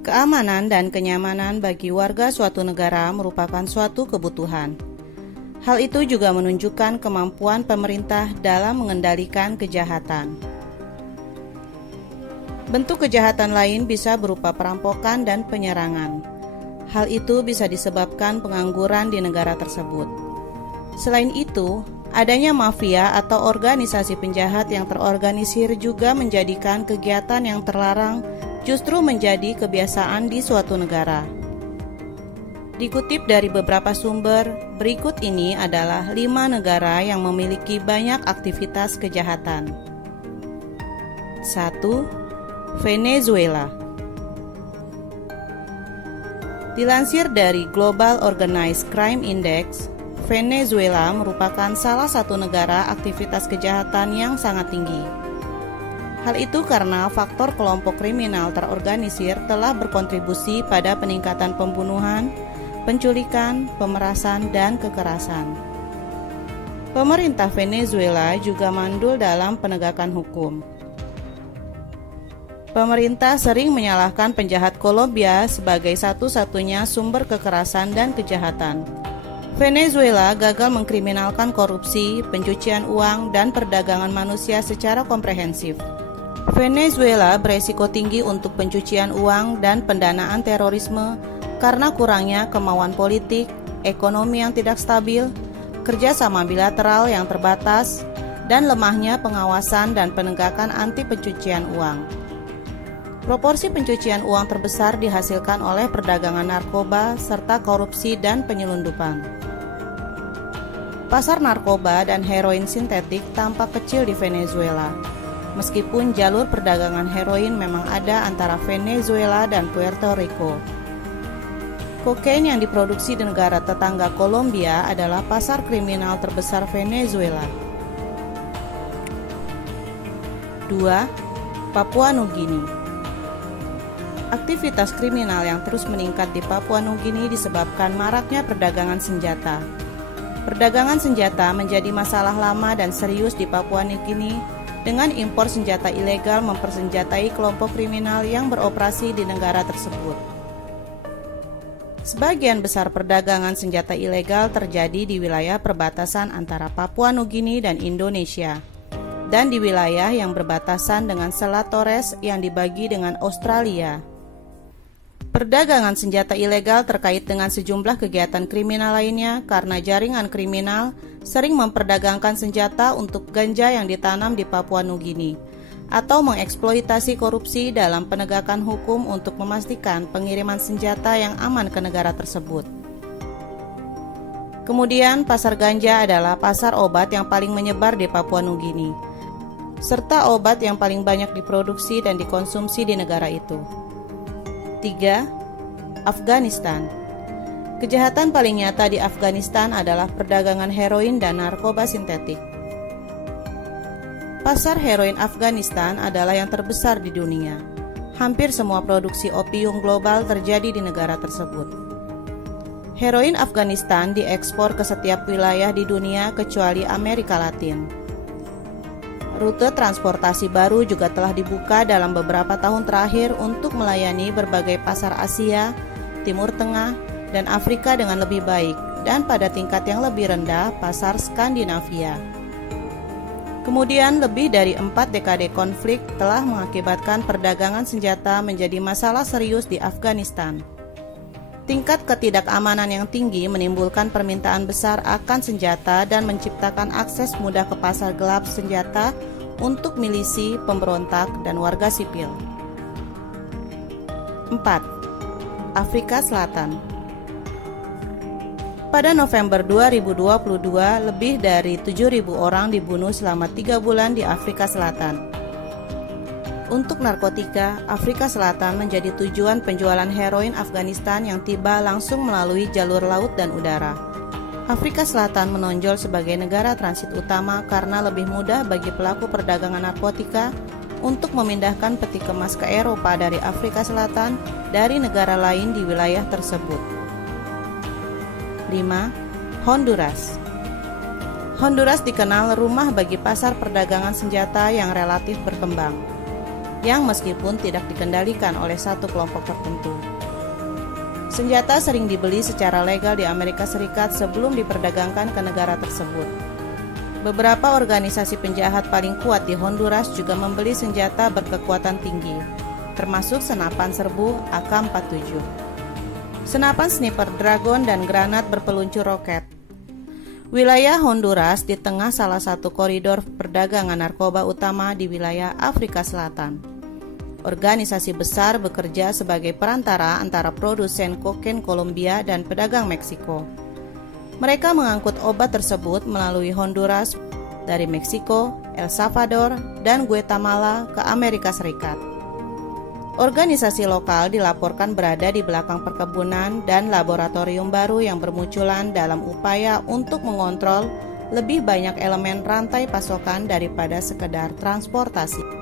Keamanan dan kenyamanan bagi warga suatu negara merupakan suatu kebutuhan. Hal itu juga menunjukkan kemampuan pemerintah dalam mengendalikan kejahatan. Bentuk kejahatan lain bisa berupa perampokan dan penyerangan. Hal itu bisa disebabkan pengangguran di negara tersebut. Selain itu, adanya mafia atau organisasi penjahat yang terorganisir juga menjadikan kegiatan yang terlarang justru menjadi kebiasaan di suatu negara. Dikutip dari beberapa sumber, berikut ini adalah 5 negara yang memiliki banyak aktivitas kejahatan. 1. Venezuela. Dilansir dari Global Organized Crime Index, Venezuela merupakan salah satu negara aktivitas kejahatan yang sangat tinggi. Hal itu karena faktor kelompok kriminal terorganisir telah berkontribusi pada peningkatan pembunuhan, penculikan, pemerasan, dan kekerasan. Pemerintah Venezuela juga mandul dalam penegakan hukum. Pemerintah sering menyalahkan penjahat Kolombia sebagai satu-satunya sumber kekerasan dan kejahatan. Venezuela gagal mengkriminalkan korupsi, pencucian uang, dan perdagangan manusia secara komprehensif. Venezuela beresiko tinggi untuk pencucian uang dan pendanaan terorisme karena kurangnya kemauan politik, ekonomi yang tidak stabil, kerjasama bilateral yang terbatas, dan lemahnya pengawasan dan penegakan anti pencucian uang. Proporsi pencucian uang terbesar dihasilkan oleh perdagangan narkoba serta korupsi dan penyelundupan. Pasar narkoba dan heroin sintetik tampak kecil di Venezuela. Meskipun jalur perdagangan heroin memang ada antara Venezuela dan Puerto Rico. Kokain yang diproduksi di negara tetangga Kolombia adalah pasar kriminal terbesar Venezuela. 2. Papua Nugini. Aktivitas kriminal yang terus meningkat di Papua Nugini disebabkan maraknya perdagangan senjata. Perdagangan senjata menjadi masalah lama dan serius di Papua Nugini dengan impor senjata ilegal mempersenjatai kelompok kriminal yang beroperasi di negara tersebut. Sebagian besar perdagangan senjata ilegal terjadi di wilayah perbatasan antara Papua Nugini dan Indonesia, dan di wilayah yang berbatasan dengan Selat Torres yang dibagi dengan Australia. Perdagangan senjata ilegal terkait dengan sejumlah kegiatan kriminal lainnya karena jaringan kriminal sering memperdagangkan senjata untuk ganja yang ditanam di Papua Nugini atau mengeksploitasi korupsi dalam penegakan hukum untuk memastikan pengiriman senjata yang aman ke negara tersebut. Kemudian, pasar ganja adalah pasar obat yang paling menyebar di Papua Nugini, serta obat yang paling banyak diproduksi dan dikonsumsi di negara itu. 3. Afghanistan. Kejahatan paling nyata di Afghanistan adalah perdagangan heroin dan narkoba sintetik. Pasar heroin Afghanistan adalah yang terbesar di dunia. Hampir semua produksi opium global terjadi di negara tersebut. Heroin Afghanistan diekspor ke setiap wilayah di dunia kecuali Amerika Latin. Rute transportasi baru juga telah dibuka dalam beberapa tahun terakhir untuk melayani berbagai pasar Asia, Timur Tengah, dan Afrika dengan lebih baik, dan pada tingkat yang lebih rendah pasar Skandinavia. Kemudian lebih dari 4 dekade konflik telah mengakibatkan perdagangan senjata menjadi masalah serius di Afghanistan. Tingkat ketidakamanan yang tinggi menimbulkan permintaan besar akan senjata dan menciptakan akses mudah ke pasar gelap senjata untuk milisi, pemberontak, dan warga sipil. 4. Afrika Selatan. Pada November 2022, lebih dari 7.000 orang dibunuh selama 3 bulan di Afrika Selatan. Untuk narkotika, Afrika Selatan menjadi tujuan penjualan heroin Afghanistan yang tiba langsung melalui jalur laut dan udara. Afrika Selatan menonjol sebagai negara transit utama karena lebih mudah bagi pelaku perdagangan narkotika untuk memindahkan peti kemas ke Eropa dari Afrika Selatan dari negara lain di wilayah tersebut. 5. Honduras. Honduras dikenal rumah bagi pasar perdagangan senjata yang relatif berkembang. yang meskipun tidak dikendalikan oleh satu kelompok tertentu. Senjata sering dibeli secara legal di Amerika Serikat sebelum diperdagangkan ke negara tersebut. Beberapa organisasi penjahat paling kuat di Honduras juga membeli senjata berkekuatan tinggi, termasuk senapan serbu AK-47, senapan sniper Dragon, dan granat berpeluncur roket. Wilayah Honduras di tengah salah satu koridor perdagangan narkoba utama di wilayah Afrika Selatan. Organisasi besar bekerja sebagai perantara antara produsen kokain Kolombia dan pedagang Meksiko. Mereka mengangkut obat tersebut melalui Honduras dari Meksiko, El Salvador, dan Guatemala ke Amerika Serikat. Organisasi lokal dilaporkan berada di belakang perkebunan dan laboratorium baru yang bermunculan dalam upaya untuk mengontrol lebih banyak elemen rantai pasokan daripada sekedar transportasi.